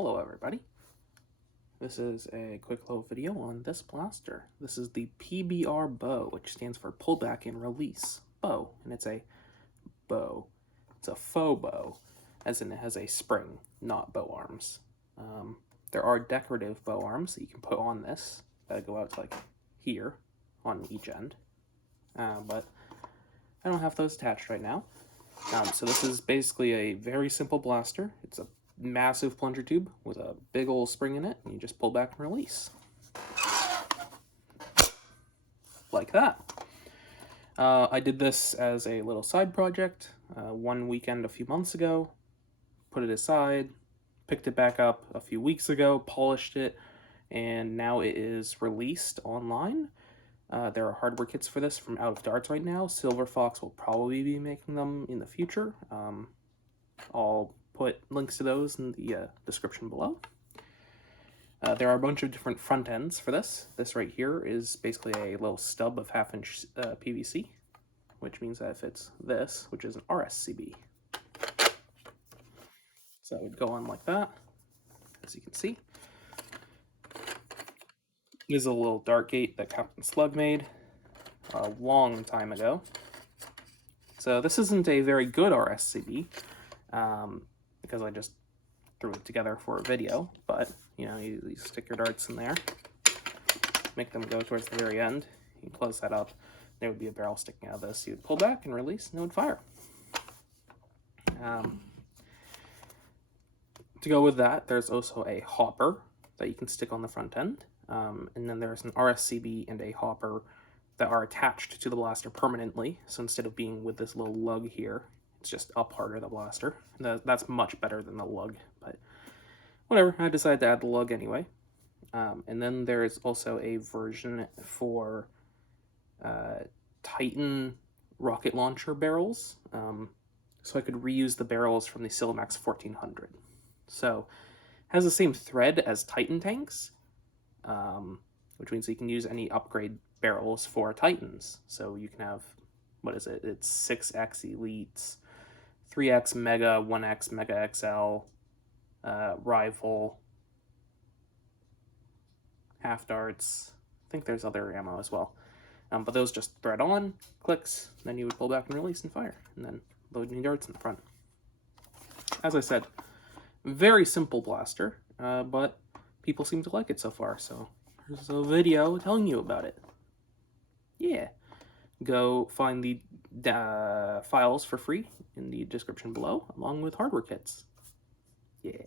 Hello everybody. This is a quick little video on this blaster. This is the PBR bow, which stands for pull back and release bow, and it's a bow. It's a faux bow, as in it has a spring, not bow arms. There are decorative bow arms that you can put on this that go out to like here on each end, but I don't have those attached right now. So this is basically a very simple blaster. It's a massive plunger tube with a big old spring in it, and you just pull back and release. Like that. I did this as a little side project one weekend a few months ago, put it aside, picked it back up a few weeks ago, polished it, and now it is released online. There are hardware kits for this from Out of Darts right now. Silver Fox will probably be making them in the future. I'll put links to those in the description below. There are a bunch of different front ends for this. This right here is basically a little stub of 1/2" PVC, which means that it fits this, which is an RSCB. So that would go on like that, as you can see. This is a little dart gate that Captain Slug made a long time ago. So this isn't a very good RSCB, because I just threw it together for a video, but you know, you stick your darts in there, make them go towards the very end, you can close that up, there would be a barrel sticking out of this, you would pull back and release, and it would fire. To go with that, there's also a hopper that you can stick on the front end, and then there's an RSCB and a hopper that are attached to the blaster permanently, so instead of being with this little lug here, it's just a part of the blaster. That's much better than the lug, but whatever, I decided to add the lug anyway. And then there's also a version for Titan rocket launcher barrels, so I could reuse the barrels from the Silmax 1400. So it has the same thread as Titan tanks, which means you can use any upgrade barrels for Titans. So you can have, what is it? It's 6X Elites, 3X Mega, 1X Mega XL, Rival, half darts. I think there's other ammo as well. But those just thread on, clicks, then you would pull back and release and fire, and then load new darts in the front. As I said, very simple blaster, but people seem to like it so far, so here's a video telling you about it. Yeah. Go find the files for free in the description below, along with hardware kits. Yeah.